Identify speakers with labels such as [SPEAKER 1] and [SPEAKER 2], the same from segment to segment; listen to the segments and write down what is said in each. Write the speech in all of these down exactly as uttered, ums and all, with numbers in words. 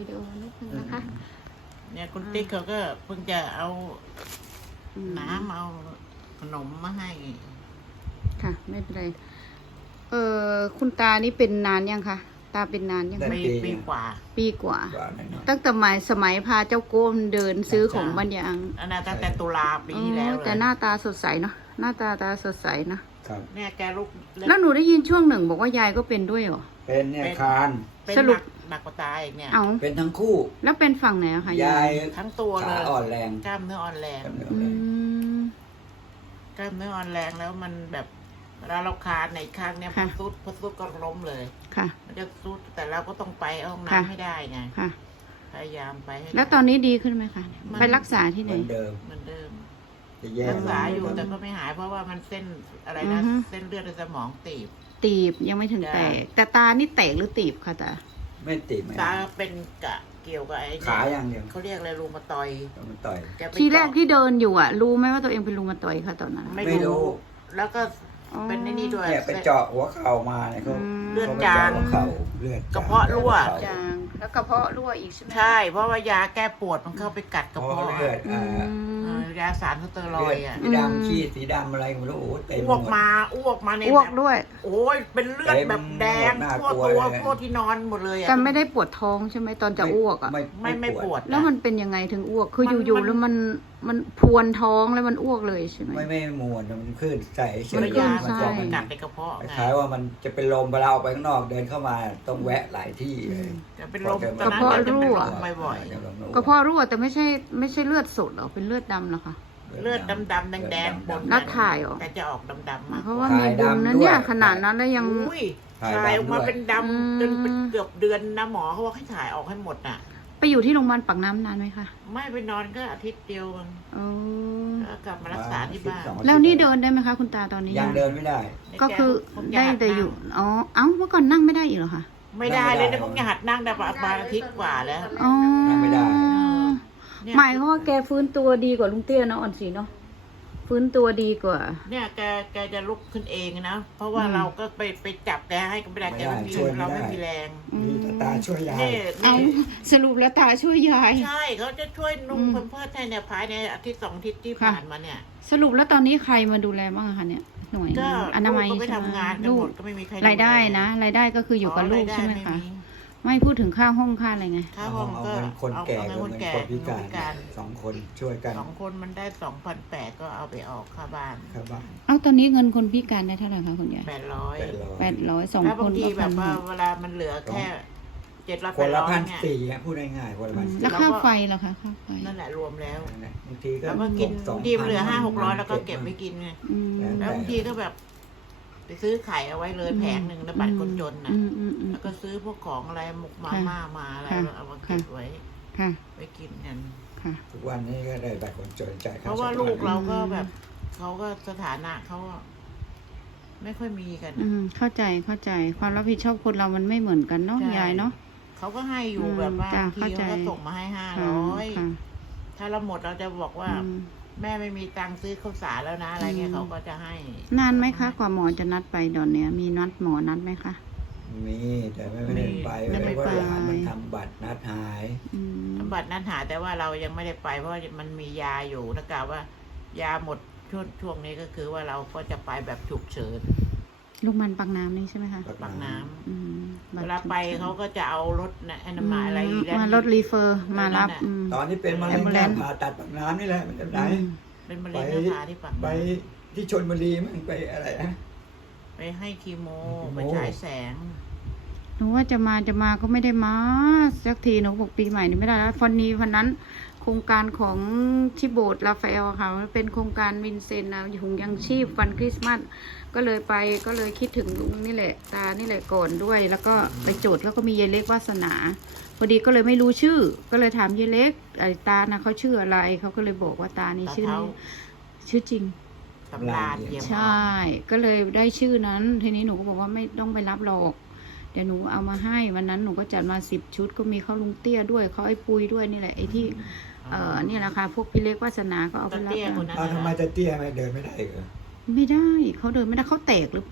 [SPEAKER 1] ดีโอนิดนึงนะคะ
[SPEAKER 2] เนี่ยคุณติ๊กเขาก็เพิ่งจะเอาน้ำเอาขนมมาให้
[SPEAKER 1] ค่ะไม่เป็นไรเออคุณตานี่เป็นนานยังคะตาเป็นนานยังคะ
[SPEAKER 2] ปีปีกว่า
[SPEAKER 1] ปีกว่า ตั้งแต่สมัยสมัยพาเจ้าโก้มเดินซื้อของบรรยาง
[SPEAKER 2] อันนั้นตั้งแต่ตุลาปีที่แล้วเลย
[SPEAKER 1] แต่หน้าตาสดใสเนาะหน้าตาตาสดใสนะครับ
[SPEAKER 2] เนี่ยแกลูก
[SPEAKER 1] แล้วหนูได้ยินช่วงหนึ่งบอกว่ายายก็เป็นด้วยเหรอ
[SPEAKER 3] เป็นเนี่ยคาน
[SPEAKER 2] เป็น
[SPEAKER 1] ส
[SPEAKER 2] ห
[SPEAKER 1] รุ
[SPEAKER 2] นั
[SPEAKER 1] ป
[SPEAKER 2] กหนักกว่าตายอีกเนี่ย
[SPEAKER 1] เอา
[SPEAKER 3] เป็นทั้งคู่
[SPEAKER 1] แล้วเป็นฝั่งไหนอะคะ
[SPEAKER 3] ยาย
[SPEAKER 2] ทั้งตัวเล
[SPEAKER 3] ขาย อ่อนแรง
[SPEAKER 2] กล้ามเนื้ออ่อนแรง
[SPEAKER 3] กล้ามเนื้อ
[SPEAKER 1] อื
[SPEAKER 3] อ่อนแรง
[SPEAKER 1] ม
[SPEAKER 2] กล้ามเนื้ออ่อนแรงแล้วมันแบบเวลาเราคานในข้างเนี่ยพ
[SPEAKER 1] ค่ะ
[SPEAKER 2] อซุดพอซุดก็ล้มเลย
[SPEAKER 1] ค่ะ
[SPEAKER 2] มันจะซุดแต่เราก็ต้องไปเอาห้อง
[SPEAKER 1] ค่ะ
[SPEAKER 2] น้ำให้ได้ไง
[SPEAKER 1] ค่ะ
[SPEAKER 2] พยายามไปให้
[SPEAKER 1] แล้วตอนนี้ดีขึ้นไหมคะไปรักษาที่
[SPEAKER 3] เห
[SPEAKER 1] ไหน
[SPEAKER 3] มือนเดิม
[SPEAKER 2] เหมือนเดิม
[SPEAKER 3] จะแยก
[SPEAKER 2] รักษาอยู่แต่ก็ไม่หายเพราะว่ามันเส้นอะไรนะ
[SPEAKER 1] อือฮึ
[SPEAKER 2] เส้นเลือดในสมองตีบ
[SPEAKER 1] ตีบยังไม่ถึง
[SPEAKER 2] จ้ะ
[SPEAKER 1] แตกแต่ตานี่แตกหรือตีบคะตา
[SPEAKER 3] ไม่ติดไม่
[SPEAKER 2] ตาเป็นกะเกี่ยวกับไอ้
[SPEAKER 3] ขาอย่างเดียว
[SPEAKER 2] เขาเรียกอะไรรูมาตอยด์
[SPEAKER 3] มันต่อย
[SPEAKER 2] แกไป
[SPEAKER 1] ทีแรก
[SPEAKER 2] เจาะ
[SPEAKER 1] ที่เดินอยู่อ่ะ รู้ไหมว่าตัวเองเป็นรูมาตอยด์คะตอนนั้น
[SPEAKER 2] ไม่
[SPEAKER 3] ไม่รู้
[SPEAKER 2] รู้ แล้วก็
[SPEAKER 1] อ๋อ
[SPEAKER 2] เป็นในนี่ด้วย
[SPEAKER 3] เนี่ยไปเจาะหัวเข่ามาเนี่ยเขา
[SPEAKER 1] อืม
[SPEAKER 2] เลือด
[SPEAKER 3] ขไป
[SPEAKER 2] จาง
[SPEAKER 3] เะหัวเข่าเลือด
[SPEAKER 2] กระเพาะรั่ว
[SPEAKER 3] เข่า
[SPEAKER 1] จางแล้วกระเพาะรั่วอีกใช่ไหม
[SPEAKER 2] ใช่ เพราะว่ายาแก้ปวดมันเข้าไปกัดก
[SPEAKER 3] ก
[SPEAKER 2] ระ
[SPEAKER 3] ระเพาะ
[SPEAKER 2] เพาะ
[SPEAKER 3] เลือด
[SPEAKER 1] อื
[SPEAKER 3] อ่า
[SPEAKER 2] เอ
[SPEAKER 1] ม
[SPEAKER 2] อยาสารสเตียร
[SPEAKER 3] เลื
[SPEAKER 2] อ
[SPEAKER 3] อด
[SPEAKER 2] ยด์อ่ะ
[SPEAKER 3] สีดำขี้สีดำอะไรก็ไม่รู้โอ้โหเต็ม
[SPEAKER 2] อ้วก
[SPEAKER 3] หด
[SPEAKER 2] มาอ้วกมาใน
[SPEAKER 1] อ้วก
[SPEAKER 2] แบบ
[SPEAKER 1] ด้วย
[SPEAKER 2] โอ้ยเป็นเลือดแบบแดง
[SPEAKER 3] เต็มหมดน่า
[SPEAKER 2] ทั่ว
[SPEAKER 3] กลัว
[SPEAKER 2] ตัว
[SPEAKER 3] เลย
[SPEAKER 2] ทั่วที่นอนหมดเลยอ่ะ
[SPEAKER 1] แต่ไม่ได้ปวดท้องใช่ไหมตอนจะอ้วกอ่ะ
[SPEAKER 3] ไม่
[SPEAKER 2] ไม่ไม่ปวด
[SPEAKER 1] แล้วมันเป็นยังไงถึงอ้วก คือ
[SPEAKER 2] มัน
[SPEAKER 1] อยู่
[SPEAKER 2] มัน
[SPEAKER 1] ๆแล้วมันมันพรวนท้องแล้วมันอ้วกเลยใช่ไหม
[SPEAKER 3] ไม่ไม่มวนมันขึ้นใส่เฉ
[SPEAKER 2] มัน
[SPEAKER 3] ย
[SPEAKER 2] ยา
[SPEAKER 1] ใช่
[SPEAKER 2] มัน
[SPEAKER 3] มัน
[SPEAKER 2] กัดในกระเพาะไง
[SPEAKER 3] คล้ายๆว่ามันจะเป็นลมเวลาออกไปข้างนอกเดินเข้ามาต้องแวะหลายที่เลย
[SPEAKER 2] จะเป็นลม
[SPEAKER 3] ก
[SPEAKER 2] ตอนนั้น
[SPEAKER 1] กระเพาะ
[SPEAKER 2] ก็จะเป็น
[SPEAKER 1] รั่ว
[SPEAKER 2] ลมบ่อย
[SPEAKER 1] กระเพาะรั่วแต่ไม่ใช่ไม่ใช่เลือดสดหรอเป็นเลือดดำเหรอคะ
[SPEAKER 2] ๆเลือดดำๆแดงๆปน
[SPEAKER 1] แล้วถ่ายเหรอ
[SPEAKER 2] แต่จะออกดำๆมาก
[SPEAKER 1] เพราะว่ามีบุญนะเนี่ยขนาดนั้นแล้วยัง
[SPEAKER 2] อุ้ยถ่ายออกมาเป็นดำจนเป็นเกือบเดือนนะหมอเขาว่าให้ถ่ายออกให้หมดน่ะ
[SPEAKER 1] ไปอยู่ที่โรงพยาบาลปากน้ำนานไหมคะ
[SPEAKER 2] ไม่ไปนอนก็อาทิตย์เดียว
[SPEAKER 1] เออ
[SPEAKER 2] ก็กลับมารักษาที่บ้าน
[SPEAKER 1] แล้วนี่เดินได้ไหมคะคุณตาตอนนี้
[SPEAKER 3] ยังเดินไม่ได้
[SPEAKER 1] ก็คือได้แต่อยู่อ๋อเอ้าเมื่อก่อนนั่งไม่ได้อีกเหรอคะ
[SPEAKER 2] ไม่ได้เลยนะพวกจะหัดนั่งได้ประมาณอาทิตย์กว่าแล้ว
[SPEAKER 1] อ๋อ
[SPEAKER 3] นั่งไม่ได้
[SPEAKER 2] เนี่ย
[SPEAKER 1] หมายความว่าแกฟื้นตัวดีกว่าลุงเตี้ยเนาะอ่อนสีเนาะฟื้นตัวดีกว่า
[SPEAKER 2] เนี่ยแกแกจะลุกขึ้นเองนะเพราะว่า
[SPEAKER 1] อืม
[SPEAKER 2] เราก็ไปไปจับแกให้ก็ไม่ได้แกไม่มี
[SPEAKER 3] ไม่ได้ช่วยไม่
[SPEAKER 2] เรา
[SPEAKER 3] ได้
[SPEAKER 2] ไม่มีแรง
[SPEAKER 3] มีตาตาช่วยยาย
[SPEAKER 2] นี่
[SPEAKER 1] เอา
[SPEAKER 2] นี่
[SPEAKER 1] สรุปแล้วตาช่วยยาย
[SPEAKER 2] ใช่เขาจะช่วยนุ่ง
[SPEAKER 1] อืม
[SPEAKER 2] เพิ่มเพื่อให้เนี่ยภายในอาทิตย์สองอาทิตย์ที่
[SPEAKER 1] ค่ะ
[SPEAKER 2] ผ่านมาเนี่ย
[SPEAKER 1] สรุปแล้วตอนนี้ใครมาดูแลบ้างอะคะเนี่ยหน่วย
[SPEAKER 2] ก็
[SPEAKER 1] อนามัย
[SPEAKER 2] ลูกก็ไป
[SPEAKER 1] ใช่ไหม
[SPEAKER 2] ทำงานกัน
[SPEAKER 1] ลู
[SPEAKER 2] หม
[SPEAKER 1] ก
[SPEAKER 2] ดก็ไม่มีใคร
[SPEAKER 1] รายได้นะรายได้ก็คืออยู่กับลูกใช่ไหมคะไม่พูดถึงค่าห้องค่าอะไรไง
[SPEAKER 2] ค่าห้อง
[SPEAKER 3] เอา
[SPEAKER 2] ก็
[SPEAKER 3] เงินคน
[SPEAKER 2] เอา
[SPEAKER 3] แก่
[SPEAKER 2] เอา
[SPEAKER 3] กับ
[SPEAKER 2] เงินคน
[SPEAKER 3] เงิน
[SPEAKER 2] แก่
[SPEAKER 3] คนพิ
[SPEAKER 2] คน
[SPEAKER 3] การ
[SPEAKER 2] พิการ
[SPEAKER 3] สองคนช่วยกัน
[SPEAKER 2] สองคนมันได้สองพันแปดก็เอาไปออกค่าบ้าน
[SPEAKER 3] ครับบ้าน
[SPEAKER 1] เอาตอนนี้เงินคนพิการได้เท่าไหร่คะคุณยาย
[SPEAKER 2] แปดร้อย
[SPEAKER 3] แปดร้อย
[SPEAKER 1] แปดร้อยสอง
[SPEAKER 2] แล้ว
[SPEAKER 1] ค
[SPEAKER 2] บาง
[SPEAKER 1] น
[SPEAKER 2] ที
[SPEAKER 1] ก็
[SPEAKER 2] แบ
[SPEAKER 1] พัน
[SPEAKER 2] บ
[SPEAKER 1] ห
[SPEAKER 2] ว่าก เวลามันเหลือแค่เจ็ดร้อย
[SPEAKER 3] ค
[SPEAKER 2] แป
[SPEAKER 3] น
[SPEAKER 2] ด
[SPEAKER 3] ละ
[SPEAKER 2] ร้อย
[SPEAKER 3] พัน
[SPEAKER 2] เนี่ย
[SPEAKER 3] สี่ฮะพูดง่ายๆคนละพันสี่
[SPEAKER 1] แล้วค่าไฟเหรอคะค่าไฟ
[SPEAKER 2] นั่นแหละรวมแล้ว
[SPEAKER 3] บางทีก็
[SPEAKER 2] แล้วก็กิน
[SPEAKER 3] สอง
[SPEAKER 2] ดีมเหลือห้าหกร้อย
[SPEAKER 3] พัน
[SPEAKER 2] แล้วก็เก็บไว้กินไง
[SPEAKER 1] อืม
[SPEAKER 2] แล้วบางทีก็แบบ ไปซื้อไข่เอาไว้เลยแผงหนึ่งแล้วบัตรคนจนน่ะ
[SPEAKER 1] อืมอืมอืม
[SPEAKER 2] แล้วก็ซื้อพวกของอะไรหมกมา
[SPEAKER 1] ค่ะ
[SPEAKER 2] ม่ามาอะไร
[SPEAKER 1] ค่ะ
[SPEAKER 2] แล้วเอามาเก็บไว้
[SPEAKER 1] ค่ะ
[SPEAKER 2] ไว้กินกัน
[SPEAKER 1] ค่ะ
[SPEAKER 3] ทุกวันนี้ก็ได้บัตรคนจนจ่าย
[SPEAKER 2] เพ
[SPEAKER 3] ค่า
[SPEAKER 2] ราะว่า
[SPEAKER 3] ใช้
[SPEAKER 2] ลูก
[SPEAKER 3] จ่ย
[SPEAKER 2] เราก็แบบเขาก็สถานะเขาไม่ค่อยมีกัน
[SPEAKER 1] อืมเข้าใจเข้าใจความรับผิดชอบคนเรามันไม่เหมือนกันเนาะ
[SPEAKER 2] ใช่
[SPEAKER 1] ยายเนาะ
[SPEAKER 2] เขาก็ให้อยู่
[SPEAKER 1] อืม
[SPEAKER 2] แบบว่า
[SPEAKER 1] จ้ะ
[SPEAKER 2] บางที
[SPEAKER 1] เข้าใจ
[SPEAKER 2] เขาก็ส่งมาให้ห้า
[SPEAKER 1] ค่ะ
[SPEAKER 2] ร้อย
[SPEAKER 1] ค่ะ
[SPEAKER 2] ถ้าเราหมดเราจะบอกว่า
[SPEAKER 1] อืม
[SPEAKER 2] แม่ไม่มีตังค์ซื้อข้าวสารแล้วนะอะไรเงี้ย
[SPEAKER 1] อืม
[SPEAKER 2] เขาก็จะให้
[SPEAKER 1] นานไหมคะ กว่าหมอจะนัดไปตอนเนี้ย มีนัดหมอนัดไหมคะ
[SPEAKER 3] มีแต่ไม่ได้ไป
[SPEAKER 2] ไม่ได้
[SPEAKER 3] เพราะ
[SPEAKER 2] ไป
[SPEAKER 3] ว่าหลานมันทำบัตรนัดหาย
[SPEAKER 1] อืม
[SPEAKER 2] บัตรนั้นหาแต่ว่าเรายังไม่ได้ไป เพราะว่ามันมียาอยู่ถ้ากล่าวว่ายาหมดช่วงช่วงนี้ก็คือว่าเราก็จะไปแบบฉุกเฉิน
[SPEAKER 1] ลูกมันปักน้ำนี่ใช่ไหมคะ
[SPEAKER 2] ปากน้ำ
[SPEAKER 1] อืม
[SPEAKER 2] เวลาไปเขาก็จะเอารถนะอนามัยอะไร
[SPEAKER 1] อืม
[SPEAKER 2] แล้ว
[SPEAKER 1] มารถรีเฟอร์มารับ
[SPEAKER 2] นั่นน่ะ
[SPEAKER 1] อืม
[SPEAKER 3] ตอนนี้เป็นมะเร็ง
[SPEAKER 1] Ambulance
[SPEAKER 3] ผ่าตัดปากน้ำนี่แหละมันจะไหน
[SPEAKER 1] อืม
[SPEAKER 2] เป็นมะเร็งหน้าผากที่ปาก
[SPEAKER 3] ไป
[SPEAKER 2] น้
[SPEAKER 3] ที่ชนบุรีมันไปอะไรนะ
[SPEAKER 2] ำไปให้คีโม
[SPEAKER 3] คีโม
[SPEAKER 2] ไปฉายแสง
[SPEAKER 1] หนูว่าจะมาจะมาก็ไม่ได้มาสักทีหนูบอกปีใหม่นี่ไม่ได้แล้วฟันนี้วันนั้น โครงการของที่โบสถ์ราฟาเอลค่ะมันเป็นโครงการวินเซนต์นะถุงยังชีพวันคริสต์มาสก็เลยไปก็เลยคิดถึงลุงนี่แหละตานี่แหละก่อนด้วย แล้วก็ไปโจทย์แล้วก็มียายเล็กวาสนาพอดีก็เลยไม่รู้ชื่อ ก็เลยถามยายเล็กไอ้ตานะเขาชื่ออะไรเขาก็เลยบอกว่าตานี่
[SPEAKER 2] ตา
[SPEAKER 1] ชื่อ
[SPEAKER 2] เท้า
[SPEAKER 1] นี้ชื่อจริง
[SPEAKER 2] ตำราเยี่ยม
[SPEAKER 1] ใช่ ก็เลยได้ชื่อนั้น ทีนี้หนูก็บอกว่าไม่ต้องไปรับหรอก เดี๋ยวหนูเอามาให้ วันนั้นหนูก็จัดมาสิบชุด ก็มีข้าวลุงเตี้ยด้วยเขาไอ้ปุยด้วยนี่แหละไอ้ที่ เอ่อเนี่ยแหละค่ะพวกพี่เล็กวาสนาก็เอาไปรับ
[SPEAKER 2] ตาเตี้ยคน
[SPEAKER 1] มา
[SPEAKER 2] นั้น
[SPEAKER 3] อ้าวทำไมจะเตี้ยไม่เดินไม่ได้เหรอ
[SPEAKER 1] ไม่ได้เขาเดินไม่ได้เขาแตกหรือเปล่า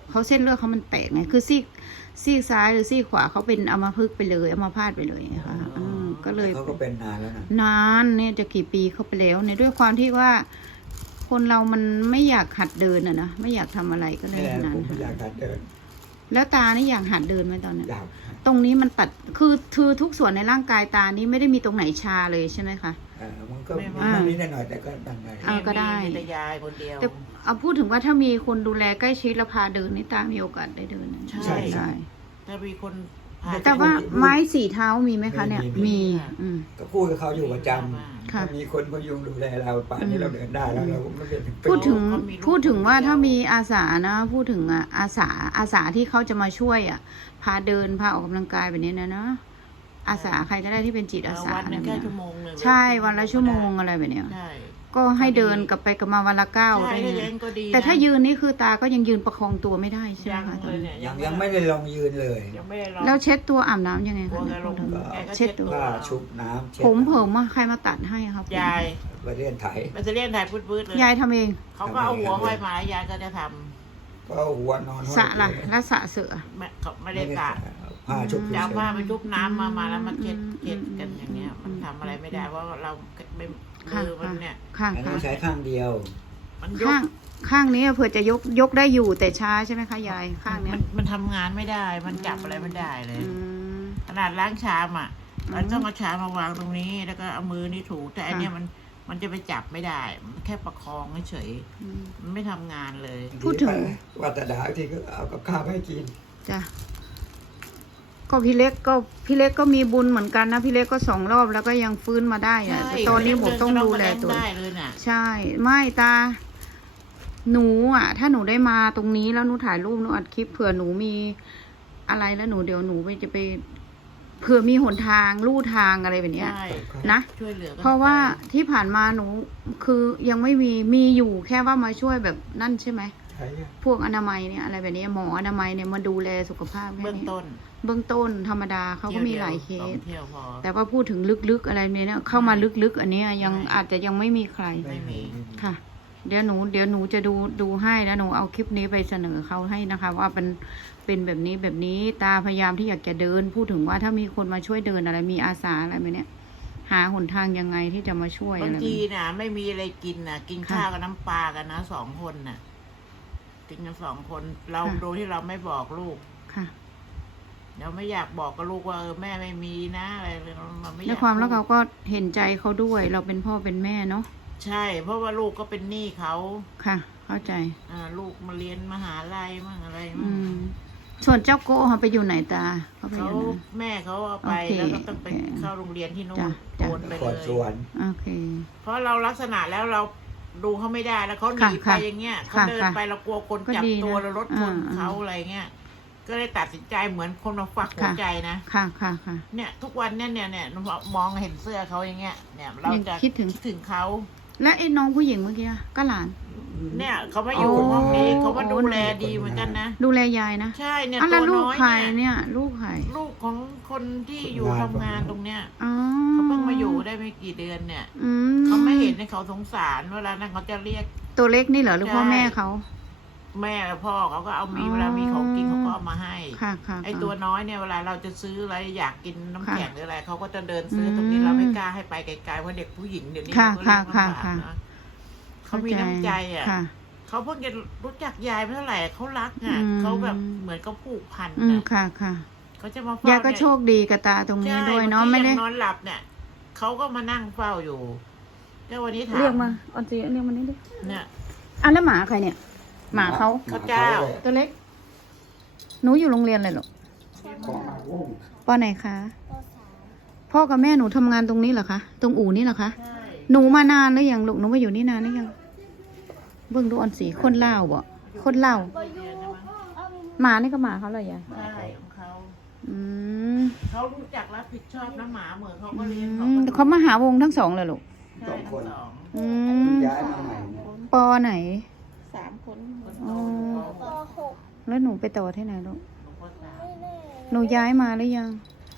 [SPEAKER 1] เขาเส้นเลือดเขามันแตกไงคือซีกซีกซ้ายหรือซีกขวาเขาเป็นอัมพฤกษ์ไปเลยอัมพาตไปเลยนะคะอืมก็เลย
[SPEAKER 3] เขาก็เป็นนานแล้วนะ
[SPEAKER 1] นานเนี่ยจะกี่ปีเข้าไปแล้วเนี่ยด้วยความที่ว่า คนเรามันไม่อยากหัดเดินอะนะไม่อยากทำอะไรก็เลย
[SPEAKER 3] นี่แหละ
[SPEAKER 1] นา
[SPEAKER 3] ผ
[SPEAKER 1] น
[SPEAKER 3] มไม่อยากการเดิน
[SPEAKER 1] แล้วตานี่อยากหัดเดินไหมตอนนี้น
[SPEAKER 3] อยาก
[SPEAKER 1] ตรงนี้มันตัดคือคือทุกส่วนในร่างกายตานี้ไม่ได้มีตรงไหนชาเลยใช่ไหมคะ
[SPEAKER 3] เออมันก็
[SPEAKER 2] ไม่
[SPEAKER 3] มี
[SPEAKER 2] ไม่
[SPEAKER 3] นิดหน่อยแต่ก็ดังไง
[SPEAKER 1] อ่าก็ได้
[SPEAKER 2] มีแต่ยายคนเดียว
[SPEAKER 1] แต่เอาพูดถึงว่าถ้ามีคนดูแลใกล้ชิดแล้วพาเดินนี่ตามีโอกาสได้เดินนะ
[SPEAKER 2] ใช่
[SPEAKER 1] ได้
[SPEAKER 2] ถ้ามีคนพา
[SPEAKER 1] แต่ว่าไม้สีเท้ามีไหมคะเนี่ย
[SPEAKER 3] มี
[SPEAKER 1] มีอืม
[SPEAKER 3] ก็พูดกับเขาอยู่ประจำ
[SPEAKER 1] ค่ะ
[SPEAKER 3] ถ้ามีคนพยุงดูแลเราป่านนี้เราเดินได้แล้วเราก็ไม่เป็นปี
[SPEAKER 1] พูดถึง
[SPEAKER 2] เขามีลูก
[SPEAKER 1] พูดถึงว่า
[SPEAKER 2] คนเดียว
[SPEAKER 1] ถ้ามีอาสานะ พูดถึงอ่ะอาสาอาสาที่เขาจะมาช่วยอ่ะ พาเดินพาออกกำลังกายแบบนี้นะเนาะอาสาใครก็ได้ที่เป็นจิตอาสา
[SPEAKER 2] วันหนึงแค่
[SPEAKER 1] อะไรแบบ
[SPEAKER 2] ชั่ว
[SPEAKER 1] เนี้ย
[SPEAKER 2] โมงหนึ่ง
[SPEAKER 1] ใช่วันละชั่วโมงอะไรแบบเนี้ย
[SPEAKER 2] ใช่
[SPEAKER 1] ก็ให้เดินกลับไปกลับมาวันละเก้า
[SPEAKER 2] ใช่
[SPEAKER 1] ได้
[SPEAKER 2] ถ้าอ
[SPEAKER 1] นะ
[SPEAKER 2] ย่างนั้นก็ดีะ
[SPEAKER 1] แต่ถ้ายืนนี่คือตาก็ยังยืนประคองตัวไม่ได้ใช่ไหม
[SPEAKER 2] ยัง
[SPEAKER 1] คะตอ
[SPEAKER 2] เล
[SPEAKER 1] น
[SPEAKER 2] ย
[SPEAKER 1] นี้
[SPEAKER 2] เนี่ย
[SPEAKER 3] ยังยังไม่ได้ลองยืนเลย
[SPEAKER 2] ยังไม่ได้ลอง
[SPEAKER 1] แล้วเช็ดตัวอาบน้ำยังไง
[SPEAKER 2] กลั
[SPEAKER 1] คะ
[SPEAKER 2] วแกลง
[SPEAKER 1] เนี่ย
[SPEAKER 2] แกก็
[SPEAKER 1] เช็
[SPEAKER 2] เช็
[SPEAKER 1] ด
[SPEAKER 2] ด
[SPEAKER 1] ตั
[SPEAKER 2] ตัว ว
[SPEAKER 3] ว่าชุบน้ำเช็ด
[SPEAKER 1] ผมเผิมมาใครมาตัดให้ครับ
[SPEAKER 2] ยาย
[SPEAKER 3] ไปเรียนไถ
[SPEAKER 2] มันจะเรียนถ่ายพืดๆเลย
[SPEAKER 1] ยายทำเอง
[SPEAKER 2] เขาก็เอาหัวห้อยมายายก็จะท
[SPEAKER 3] ก็หัวนอนห้อย
[SPEAKER 1] สระล่ะ
[SPEAKER 3] เลย
[SPEAKER 1] แล้วสระเสือ
[SPEAKER 2] ำไม่เขาไม่ได้สระ
[SPEAKER 3] ผ้าชุบ
[SPEAKER 2] จะเอา
[SPEAKER 3] เฉย
[SPEAKER 2] ผ้าไปชุบน้ำมามาแล้วมันเช็ด
[SPEAKER 1] อืม
[SPEAKER 2] เช็ดกัน
[SPEAKER 1] อืม
[SPEAKER 2] อย่างเงี้ย มันทำอะไรไม่ได้เพราะว่าเราไม่
[SPEAKER 1] ค่ะ
[SPEAKER 2] มือมันเนี่ย
[SPEAKER 1] ค่ะ
[SPEAKER 3] ๆอัน
[SPEAKER 1] ค่ะ
[SPEAKER 3] นี้ใช้ข้างเดียว
[SPEAKER 2] มันยก
[SPEAKER 1] ข้างข้างนี้เผื่อจะยกยกได้อยู่แต่ช้าใช่ไหมคะยายข้างเนี้
[SPEAKER 2] มั
[SPEAKER 1] ย
[SPEAKER 2] นมันทำงานไม่ได้ มันจับอะไรไม่ได้เลย
[SPEAKER 1] อืม
[SPEAKER 2] ขนาดล้างชามอ่ะ
[SPEAKER 1] อืม
[SPEAKER 2] เราต้องเอาชามมาวางตรงนี้ แล้วก็เอามือนี่ถูแต่อันเนี้ย
[SPEAKER 1] ค่ะ
[SPEAKER 2] มันมันจะไปจับไม่ได้มันแค่ประคองเฉย
[SPEAKER 1] อืม
[SPEAKER 2] ๆมันไม่ทำงานเลย
[SPEAKER 1] พูดถึง
[SPEAKER 3] วัตดาที่ก็เอากับข้าวให้กิน
[SPEAKER 1] จ้ะก็พี่เล็กก็พี่เล็กก็มีบุญเหมือนกันนะพี่เล็กก็สองรอบแล้วก็ยังฟื้นมาได้อะแต่ตอนนี้ผมต้องดูแลตัว
[SPEAKER 2] ได้เลยน่ะ
[SPEAKER 1] ใช่ ไม่ตา หนูอ่ะ ถ้าหนูได้มาตรงนี้แล้วหนูถ่ายรูปหนูอัดคลิปเผื่อหนูมีอะไรแล้วหนูเดี๋ยวหนูไปจะไปเผื่อมีหนทางลู่ทางอะไรแบบเนี้ย
[SPEAKER 2] ใช่
[SPEAKER 1] นะ
[SPEAKER 2] ช่วยเหลือกัน
[SPEAKER 1] เพราะว่า
[SPEAKER 2] ไป
[SPEAKER 1] ที่ผ่านมาหนูคือยังไม่มีมีอยู่แค่ว่ามาช่วยแบบนั่นใช่ไหม
[SPEAKER 3] ใช่อะ
[SPEAKER 1] พวกอนามัยเนี่ยอะไรแบบนี้หมออนามัยเนี่ยมาดูแลสุขภาพแค่
[SPEAKER 2] เบื้อง
[SPEAKER 1] นี้
[SPEAKER 2] ต้น
[SPEAKER 1] เบื้องต้นธรรมดาเขาก็มีหลายเค
[SPEAKER 2] ที่ว
[SPEAKER 1] ส
[SPEAKER 2] สองเที่ยวพอ
[SPEAKER 1] แต่ว่าพูดถึงลึกๆอะไรเนี่ยเข้ามาลึกๆ อันเนี้ยยัง
[SPEAKER 2] ไม่
[SPEAKER 1] อาจจะยังไม่มีใคร
[SPEAKER 2] ไม่มี
[SPEAKER 1] ค่ะ เดี๋ยวหนูเดี๋ยวหนูจะดูดูให้แล้วหนูเอาคลิปนี้ไปเสนอเขาให้นะคะ ว่าเป็นเป็นแบบนี้แบบนี้ตาพยายามที่อยากจะเดิน พูดถึงว่าถ้ามีคนมาช่วยเดินอะไรมีอาสาอะไรแบบเนี้ยหาหนทางยังไงที่จะมาช่วย
[SPEAKER 2] บา
[SPEAKER 1] อะ
[SPEAKER 2] ง
[SPEAKER 1] ไรแบบ
[SPEAKER 2] ที
[SPEAKER 1] นี้
[SPEAKER 2] น่ะ ไม่มีอะไรกินน่ะ กิน
[SPEAKER 1] ค่ะ
[SPEAKER 2] ข้าวกับน้ำปลากันนะสองคนน่ะกินกันสองคน เรา
[SPEAKER 1] ค่ะ
[SPEAKER 2] โดยที่เราไม่บอกลูก
[SPEAKER 1] ค่ะ
[SPEAKER 2] เราไม่อยากบอกกับลูกว่าเออแม่ไม่มีนะอะไรเลยเราไม่อยาก
[SPEAKER 1] ด้วยความแล้ว
[SPEAKER 2] พู
[SPEAKER 1] เรา
[SPEAKER 2] ด
[SPEAKER 1] ก็เห็นใจเขาด้วย เราเป็นพ่อเป็นแม่เนาะ
[SPEAKER 2] ใช่ เพราะว่าลูกก็เป็นหนี้เขา
[SPEAKER 1] ค่ะ เข้าใจ
[SPEAKER 2] อ่าลูกมาเรียนมหาลัยมั่งอะไร
[SPEAKER 1] อื
[SPEAKER 2] มั่ง
[SPEAKER 1] ม ส่วนเจ้าโก้เขาไปอยู่ไหนตาเขาไปอ
[SPEAKER 2] เขา
[SPEAKER 1] ยู่ไหน
[SPEAKER 2] แม่เขาเอาไป
[SPEAKER 1] โอเค
[SPEAKER 2] แล้วก็ต้องไป
[SPEAKER 1] โอเค
[SPEAKER 2] เข้าโรงเรียนที่นู่น
[SPEAKER 1] จ้ะ
[SPEAKER 2] โอนไป
[SPEAKER 3] ขอ
[SPEAKER 2] เล
[SPEAKER 3] ดส่วย น
[SPEAKER 1] โอเค
[SPEAKER 2] เพราะเราลักษณะแล้วเราดูเขาไม่ได้แล้วเขาหนี
[SPEAKER 1] ค่ะ
[SPEAKER 2] ไปอย่างเงี้ยเขา
[SPEAKER 1] ค่ะ
[SPEAKER 2] เดิน
[SPEAKER 1] ค่ะ ไป
[SPEAKER 2] เรากลัวคน
[SPEAKER 1] ก็
[SPEAKER 2] จับ
[SPEAKER 1] ดี
[SPEAKER 2] ตัว
[SPEAKER 1] นะ
[SPEAKER 2] แล้วรถชน
[SPEAKER 1] อ่า
[SPEAKER 2] เขาอะไรเงี้ยก็เลยตัดสินใจเหมือนคนมาฝักหัว
[SPEAKER 1] ค่ะ
[SPEAKER 2] ใจนะ
[SPEAKER 1] ค่ะค่ะค่ะ
[SPEAKER 2] เนี่ย ทุกวันเนี่ยเนี่ยเนี่ยมองเห็นเสื้อเขาอย่างเงี้ยเนี่ยเรา
[SPEAKER 1] ยัง
[SPEAKER 2] จะ
[SPEAKER 1] คิดถึง
[SPEAKER 2] ถึงเขา
[SPEAKER 1] และไอ้น้องผู้หญิงเมื่อกี้อะก็หลาน
[SPEAKER 2] เนี่ยเขามาอยู่
[SPEAKER 1] โอ้
[SPEAKER 2] ห้องนี้เขามาดูแลดีเหมือนกันนะ
[SPEAKER 1] ดูแลยายนะ
[SPEAKER 2] ใช่เนี่ย
[SPEAKER 1] อ่ะ
[SPEAKER 2] ตั
[SPEAKER 1] แล้ว
[SPEAKER 2] ว
[SPEAKER 1] ลูก
[SPEAKER 2] น้อย
[SPEAKER 1] ใคร
[SPEAKER 2] เนี่ย
[SPEAKER 1] เนี่ย ลูกใคร
[SPEAKER 2] ลูกของคนที่อยู่ทำงานตรงเนี้ย
[SPEAKER 1] อ๋อ
[SPEAKER 2] เขาเพิ่งมาอยู่ได้ไม่กี่เดือนเนี่ย
[SPEAKER 1] อื
[SPEAKER 2] เขาไม่เห็นในเขาสงสารเวลานั้นเขาจะเรียก
[SPEAKER 1] ตัวเล็กนี่เหรอหรือพ่อ
[SPEAKER 2] ใช่
[SPEAKER 1] แม่เขา
[SPEAKER 2] แม่พ่อเขาก็เอามี
[SPEAKER 1] อ๋อ
[SPEAKER 2] เวลามีของกินเขาก็เอามาให้
[SPEAKER 1] ค่ะค่ะ
[SPEAKER 2] ไอตัวน้อยเนี่ยเวลาเราจะซื้ออะไรอยากกินน้ำ
[SPEAKER 1] ค่ะ
[SPEAKER 2] แข็งหรืออะไรเขาก็จะเดินซื้ออ
[SPEAKER 1] ม
[SPEAKER 2] ตรงนี้เราไม่กล้าให้ไปไกลๆเพราะเด็กผู้หญิงเดี๋ยวนี้
[SPEAKER 1] ค่ะ
[SPEAKER 2] เขาก็เลี้ยง
[SPEAKER 1] ค่ะ
[SPEAKER 2] ลำบาก
[SPEAKER 1] ค่ะ
[SPEAKER 2] นะเขามีน้ำใจอ่ะ
[SPEAKER 1] ค่ะ
[SPEAKER 2] เขาเพิ่งจะรู้จักยายไม่เท่าไหร่เขารักอ่ะ
[SPEAKER 1] อืม
[SPEAKER 2] เขาแบบเหมือนเขาผูกพัน
[SPEAKER 1] อืม
[SPEAKER 2] อ่ะ
[SPEAKER 1] ค่ะค่ะ
[SPEAKER 2] เขาจะมาเฝ้าย
[SPEAKER 1] ายก็โชคดีกับตาตรงนี้
[SPEAKER 2] ใช่
[SPEAKER 1] ด้วยเนาะ
[SPEAKER 2] มื่อกี้
[SPEAKER 1] ไม่ได้
[SPEAKER 2] ยังนอนหลับเนี่ยเขาก็มานั่งเฝ้าอยู่ก็วันนี้ถาม
[SPEAKER 1] เรียกมาออนซีเรียกมานี่ดิ
[SPEAKER 2] เนี่ย
[SPEAKER 1] อ่ะแล้วหมาใครเนี่ย หมาเขา
[SPEAKER 2] เขาเจ้า
[SPEAKER 1] ตัวเล็ก หนูอยู่โรงเรียนเลยเหรอ
[SPEAKER 3] ของอาวง
[SPEAKER 1] ปอไหนคะ พ่อกับแม่หนูทำงานตรงนี้เหรอคะ ตรงอู่นี่เหรอคะ
[SPEAKER 2] ใช่
[SPEAKER 1] หนูมานานหรือยังลูกหนูมาอยู่นี่นานหรือยังเบิ่งดูอ่อนสีคนเล่าวบ่คนเล่าวหมานี่ก็หมาเขาเลยยาย
[SPEAKER 2] ใช่ของเขา
[SPEAKER 1] อืม
[SPEAKER 2] เขารู้จักรับผิดชอบนะหมาเหมือนเขาก็
[SPEAKER 1] อื
[SPEAKER 2] เลี้ยง
[SPEAKER 1] ม
[SPEAKER 2] ก็
[SPEAKER 1] เขามาหาวงทั้งสองเลยลูก
[SPEAKER 2] ใช่ทั้งสอง
[SPEAKER 1] อืม
[SPEAKER 3] ย้ายมาใหม่เนี่ย
[SPEAKER 1] ปอไหน
[SPEAKER 2] สามคนคน
[SPEAKER 1] อ๋
[SPEAKER 2] โต
[SPEAKER 1] อ
[SPEAKER 2] คนโต
[SPEAKER 1] แล้วหนูไปต่อที่ไหนลูก
[SPEAKER 2] หลวงพ่อสาม
[SPEAKER 1] หนูย้ายมาหรือยัง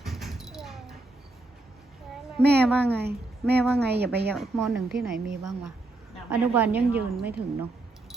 [SPEAKER 1] แม่ว่าไง แม่ว่าไงอย่าไปมอหนึ่งที่ไหนมีบ้างวะอนุบาลยังยืนไม่ถึงเนาะ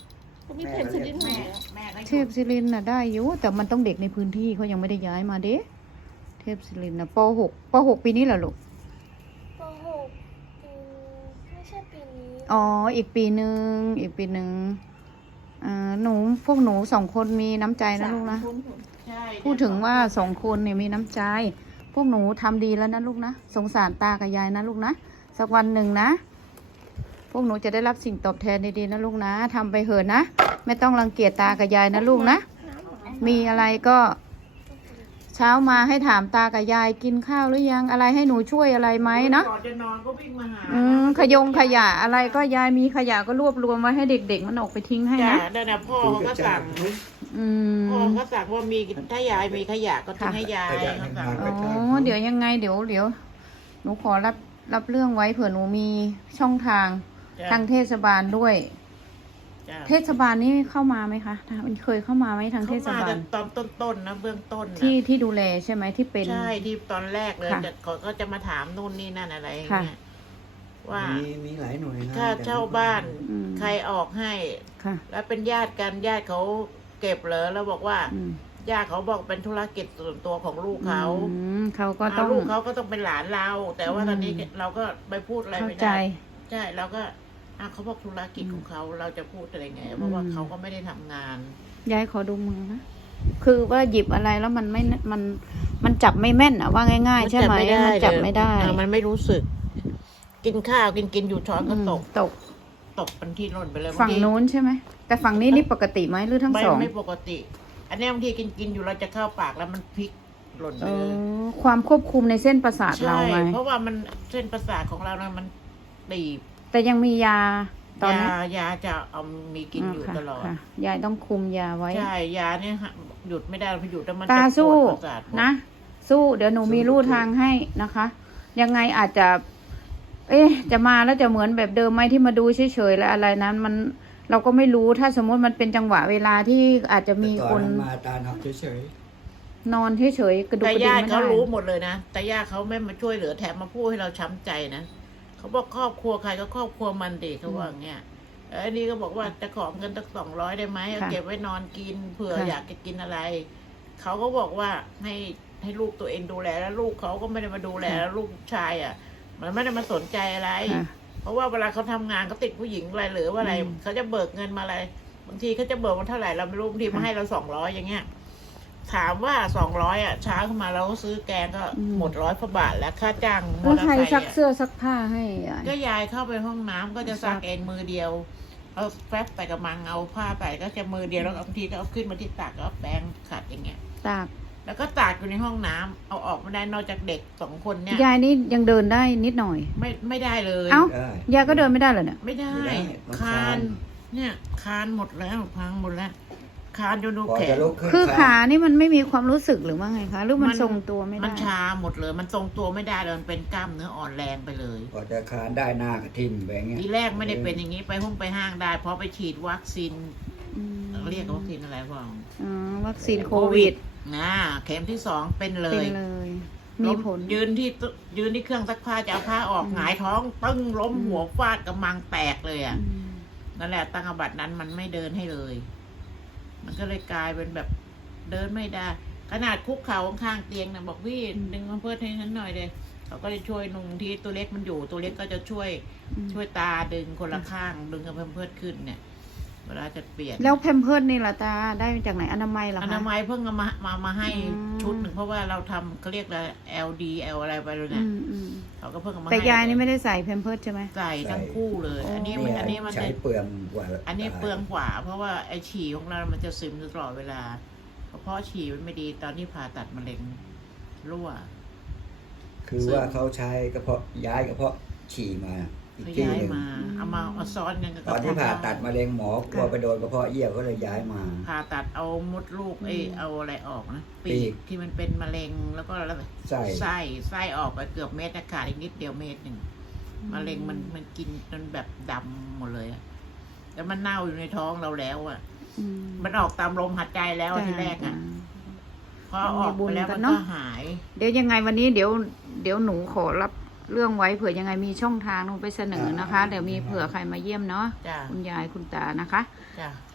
[SPEAKER 4] ก็มีเทพศิรินทร์
[SPEAKER 2] แม่
[SPEAKER 4] เหรอ
[SPEAKER 2] แม่ก็
[SPEAKER 1] เทพศิรินทร์น่ะได้อยู่แต่มันต้องเด็กในพื้นที่เขายังไม่ได้ย้ายมาเด้เทพศิรินทร์น่ะปหกปหกปีนี้เหรอลูก
[SPEAKER 4] ปหกปีไม่ใช่ปีนี้
[SPEAKER 1] อ๋ออีกปีหนึ่งอีกปีหนึ่งอ่าหนูพวกหนูสองคนมีน้ำใจนะลูกนะ
[SPEAKER 2] ใช่
[SPEAKER 1] พูดถึงว่าสองคนเนี่ยมีน้ำใจ พวกหนูทำดีแล้วนะลูกนะสงสารตากับยายนะลูกนะสักวันหนึ่งนะ พวกหนูจะได้รับสิ่งตอบแทนดีๆนะลูกนะทำไปเถอะนะไม่ต้องรังเกียจตากับยายนะลูกนะ
[SPEAKER 4] น้ำหวาน
[SPEAKER 1] มีอะไรก็เช้ามาให้ถามตากับยายกินข้าวหรือยังอะไรให้หนูช่วยอะไรไหมเนาะ
[SPEAKER 2] ก่อนจะนอนก็วิ่งมาหา
[SPEAKER 1] อืมขยงขยะอะไรก็ยายมีขยะก็รวบรวมไว้ให้เด็ก ๆ มันออกไปทิ้งให้
[SPEAKER 2] จ้ะ
[SPEAKER 1] นะ
[SPEAKER 2] นั่นน่ะพ่อเขาก็สั่ง
[SPEAKER 1] อืม
[SPEAKER 2] พ่อก็สั่งว่ามีถ้ายายมีขยะก็ทิ้งให้ยายเขาสั่ง
[SPEAKER 1] อ๋อเดี๋ยวยังไงเดี๋ยวเดี๋ยวหนูขอรับรับเรื่องไว้เผื่อหนูมีช่องทาง
[SPEAKER 2] จ้ะ
[SPEAKER 1] ทางเทศบาลด้วย
[SPEAKER 2] จ้ะ
[SPEAKER 1] เทศบาลนี่เข้ามาไหมคะมันเคยเข้ามาไหมทางเทศ
[SPEAKER 2] เขามา
[SPEAKER 1] บาล
[SPEAKER 2] ตอนต้นๆนะเบื้องต้นนะ
[SPEAKER 1] ที่ที่ดูแลใช่ไหมที่เป็น
[SPEAKER 2] ใช่ที่ตอนแรกเลย
[SPEAKER 1] ค่ะ
[SPEAKER 2] จะเขาก็จะมาถามนู่นนี่นั่นอะไรอย่าง
[SPEAKER 1] ค่ะ
[SPEAKER 2] เงี้ยว่า
[SPEAKER 3] มีมีหลายหน่วยงาน
[SPEAKER 2] ค่าเช่าบ้าน
[SPEAKER 1] อืม
[SPEAKER 2] ใครออกให้
[SPEAKER 1] ค่ะ
[SPEAKER 2] แล้วเป็นญาติกันญาติเขาเก็บเหรอแล้วบอกว่า
[SPEAKER 1] อืม
[SPEAKER 2] ญาติเขาบอกเป็นธุรกิจส่วนตัวของลูกเขา
[SPEAKER 1] อืมเขาก็
[SPEAKER 2] อ่า
[SPEAKER 1] ต้อง
[SPEAKER 2] ลูกเขาก็ต้องเป็นหลานเรา แต่ว่า
[SPEAKER 1] อืม
[SPEAKER 2] ตอนนี้เราก็ไปพูดอะไร
[SPEAKER 1] เข้า
[SPEAKER 2] ไม่
[SPEAKER 1] ใจ
[SPEAKER 2] ได้ใช่เราก็อ่ะเขาบอกธุรกิจของเขาเราจะพูดอะไรไง เพราะว่า
[SPEAKER 1] อืม
[SPEAKER 2] เขาก็ไม่ได้ทำงาน
[SPEAKER 1] ยายขอดูมือนะ คือว่าหยิบอะไรแล้วมันไม่ มัน มันจับไม่แม่นอะว่าง่ายๆใช่ไหมมันจับไม่ได้
[SPEAKER 2] อ่ะมันไม่รู้สึก กินข้าวกินกินอยู่ช้อนก็ตก
[SPEAKER 1] อืมตก
[SPEAKER 2] ตกเป็นที่ร่นไปเลย
[SPEAKER 1] ฝั่ง
[SPEAKER 2] บาที
[SPEAKER 1] นู้นใช่ไหม แต่ฝั่งนี้นี่ปกติไหมหรือทั้ง
[SPEAKER 2] ไม่
[SPEAKER 1] สอง
[SPEAKER 2] ไม่ปกติ อันนี้บางทีกินกินอยู่เราจะเข้าปากแล้วมันพลิกหล่นไป
[SPEAKER 1] เอ
[SPEAKER 2] เลย
[SPEAKER 1] อความควบคุมในเส้นประสาทเรา
[SPEAKER 2] ใช่
[SPEAKER 1] ไง
[SPEAKER 2] เพราะว่ามันเส้นประสาทของเรานะมันตีบ
[SPEAKER 1] แต่ยังมียาตอน
[SPEAKER 2] ยา
[SPEAKER 1] นี้
[SPEAKER 2] ยาจะเอามีกินอยู่
[SPEAKER 1] ค่ะ
[SPEAKER 2] ตลอด
[SPEAKER 1] ค่ะยายต้องคุมยาไว้
[SPEAKER 2] ใช่ยาเนี่ยฮะหยุดไม่ได้พอหยุดแล้วมัน
[SPEAKER 1] ตา
[SPEAKER 2] จะป
[SPEAKER 1] สู้
[SPEAKER 2] วดประสาทหมด
[SPEAKER 1] นะ สู้เดี๋ยวหนูมีลู่ทางให้นะคะ ยังไงอาจจะ เอ๊ะจะมาแล้วจะเหมือนแบบเดิมไหมที่มาดูเฉยๆแล้วอะไรนั้น มันเราก็ไม่รู้ถ้าสมมติมันเป็นจังหวะเวลาที่อาจจะมี
[SPEAKER 3] แต่
[SPEAKER 1] ค
[SPEAKER 3] ตอน
[SPEAKER 1] น
[SPEAKER 3] นั้นมาตาน็อกเฉย
[SPEAKER 1] นอนเฉยๆกระดุก
[SPEAKER 2] แต่
[SPEAKER 1] กระดิก
[SPEAKER 2] ญาติ
[SPEAKER 1] ไม่
[SPEAKER 2] เขา
[SPEAKER 1] ได้
[SPEAKER 2] รู้หมดเลยนะแต่ญาติเขาไม่มาช่วยเหลือแถมมาพูดให้เราช้ำใจนะเขาบอกครอบครัวใครก็ครอบครัวมันเด็กเขาว่าอย่างเงี้ยเอออันนี้ก็บอกว่าจะขอเงินตั้งสองร้อยได้ไหมเอาเก็บไว้นอนกินเผื่ออยากจะกินอะไรเขาก็บอกว่าให้ให้ลูกตัวเองดูแลแล้วลูกเขาก็ไม่ได้มาดูแลแล้วลูกชายอ่ะ มันไม่ได้มาสนใจอะไร
[SPEAKER 1] ค่ะ
[SPEAKER 2] เพราะว่าเวลาเขาทำงานเขาติดผู้หญิงอะไรหรือว่าอะไร
[SPEAKER 1] อืม
[SPEAKER 2] เขาจะเบิกเงินมาอะไร บางทีเขาจะเบิกมาเท่าไหร่เราไม่รู้บางทีมาให้เราสองร้อยอย่างเงี้ย ถามว่าสองร้อยอ่ะเช้าขึ้นมาเราก็ซื้อแกงก็หมดร้อยพระบาทแล้วค่าจ้างมอ
[SPEAKER 1] แล้ว
[SPEAKER 2] เตอร์
[SPEAKER 1] ใคร
[SPEAKER 2] ไซค์
[SPEAKER 1] ซัก
[SPEAKER 2] อะ
[SPEAKER 1] เสื้อซักผ้าให้ยาย
[SPEAKER 2] ก็ยายเข้าไปห้องน้ำก็จะซักเองมือเดียวเอาแฟบไปกับมังเอาผ้าไปก็จะมือเดียวแล้วบางทีก็เอาขึ้นมาที่ตักก็เอาแปรงขัดอย่างเงี้ย
[SPEAKER 1] ตาก
[SPEAKER 2] แล้วก็ตากอยู่ในห้องน้ำเอาออกไม่ได้นอกจากเด็กสองคนเนี่ย
[SPEAKER 1] ยายนี่ยังเดินได้นิดหน่อย
[SPEAKER 2] ไม่ไม่ได้เลย
[SPEAKER 1] เอ้า
[SPEAKER 3] ๆได้
[SPEAKER 1] ยายก็เดินไม่ได้เหรอเนี่ย
[SPEAKER 2] ไม่ได้
[SPEAKER 3] ไม่ได้มัน
[SPEAKER 2] คา
[SPEAKER 3] คาน น
[SPEAKER 2] เนี่ยคานหมดแล้วพังหมดแล้วคานจนดู
[SPEAKER 3] พอ
[SPEAKER 2] แข
[SPEAKER 3] จะ
[SPEAKER 2] น
[SPEAKER 3] ลุกขึ้น
[SPEAKER 1] คือ
[SPEAKER 3] ค
[SPEAKER 1] ขานี่มันไม่มีความรู้สึกหรือว่าไงคะหรือมัน
[SPEAKER 2] มัน
[SPEAKER 1] ทรงตัวไม่
[SPEAKER 2] มั
[SPEAKER 1] ได้
[SPEAKER 2] นชาหมดเลย มันทรงตัวไม่ได้เลยมันเป็นกล้ามเนื้ออ่อนแรงไปเลย
[SPEAKER 3] พอจะคานได้หน้ากระทิ่มไปเงี้ย
[SPEAKER 2] ทีแรกไม่ได้เป็นอย่างนี้ไปห้องไปห้างได้เพราะไปฉีดวัคซีน
[SPEAKER 1] อืม
[SPEAKER 2] เรียกวัคซีนอะไรบ้าง
[SPEAKER 1] อ๋อวัคซีนโควิด
[SPEAKER 2] นะเข็มที่สองเป็นเล
[SPEAKER 1] เป็น
[SPEAKER 2] ย
[SPEAKER 1] เลย มีผล
[SPEAKER 2] ยืนที่ตึยืนที่เครื่องซักผ้าจะเอาผ้าออก
[SPEAKER 1] อืม
[SPEAKER 2] หงายท้องตึ้งล้ม
[SPEAKER 1] อืม
[SPEAKER 2] หัวฟาดกำมังแตกเลยอ่ะ
[SPEAKER 1] อืม
[SPEAKER 2] นั่นแหละตั้งอาบัตินั้นมันไม่เดินให้เลย มันก็เลยกลายเป็นแบบเดินไม่ได้ ขนาดคุกเข่าข้างๆเตียงนะบอกพี่ดึงมาเพื่อให้ฉันหน่อยเลยเขาก็จะช่วยนุ่งที่ตัวเล็กมันอยู่ตัวเล็กก็จะช่วย
[SPEAKER 1] อืม
[SPEAKER 2] ช่วยตาดึงคนละข้าง ดึงกับเพิ่มเพื่อขึ้นเนี่ย เวลาจะเปลี่ยน
[SPEAKER 1] แล้วแพมเพิร์ดนี่ล่ะตาได้มาจากไหนอนามัยเหรอ
[SPEAKER 2] อ
[SPEAKER 1] คะ
[SPEAKER 2] นามัยเพิ่งเอามามามาให้
[SPEAKER 1] อืม
[SPEAKER 2] ชุดหนึ่งเพราะว่าเราทำเขาเรียกอะไร แอล ดี แอล อะไรไปเลย
[SPEAKER 1] อื
[SPEAKER 2] เนี่ย
[SPEAKER 1] มอืม
[SPEAKER 2] เขาก็เพิ่งเอามา
[SPEAKER 1] แต่
[SPEAKER 2] ให้
[SPEAKER 1] ยายนี่ไม่ได้ใส่แพมเพิร์ดใช่ไหม
[SPEAKER 2] ใส่ทั้งคู่เลย อันนี้มันอันนี้มัน
[SPEAKER 3] ใช้
[SPEAKER 2] จะ
[SPEAKER 3] เปลืองกว่า
[SPEAKER 2] อันนี้เปลืองกว่า เพราะว่าไอฉี่ของเรา มันจะซึมตลอดเวลา เพราะฉี่มันไม่ดีตอนที่ผ่าตัดมะเร็งรั่ว
[SPEAKER 3] คือว่าเขาใช้กระเพาะย้ายกระเพาะฉี่มาอีก
[SPEAKER 2] เขา
[SPEAKER 3] ที่
[SPEAKER 2] ย้าย
[SPEAKER 3] หนึ่ง
[SPEAKER 2] มา เอามาเอาซ้อนกันกับ
[SPEAKER 3] ตอนที่ผ่าตัดมะเร็งหมอกลัวไปโดนกระเพาะเยี่ยวก็เลยย้ายมา
[SPEAKER 2] ผ่าตัดเอามดลูกไอเอาอะไรออกนะ
[SPEAKER 3] ปี
[SPEAKER 2] ปี
[SPEAKER 3] ก
[SPEAKER 2] กที่มันเป็นมะเร็งแล้วก็แล้ว
[SPEAKER 3] ไส้
[SPEAKER 2] ไส้ไส้ออกไปเกือบเม็ดนะขาดอีกนิดเดียวเม็ดหนึ่งมะเร็งมันมันกินจนแบบดำหมดเลยอะแล้วมันเน่าอยู่ในท้องเราแล้วอะ
[SPEAKER 1] อืม
[SPEAKER 2] มันออกตามลมหายใจแล้วอะทีแรกอะ
[SPEAKER 1] จ้า
[SPEAKER 2] พอออกไปแล้ว
[SPEAKER 1] มีบุญกั
[SPEAKER 2] มัน น
[SPEAKER 1] เนอะ
[SPEAKER 2] ก็หาย
[SPEAKER 1] เดี๋ยวยังไงวันนี้เดี๋ยวเดี๋ยวหนูขอรับเรื่องไว้เผื่อยังไงมีช่องทางหนูไปเสนอนะคะ เดี๋ยวมีเผื่อใครมาเยี่ยมเนาะ
[SPEAKER 2] จ้า
[SPEAKER 1] คุณยายคุณตานะคะ
[SPEAKER 2] จ้า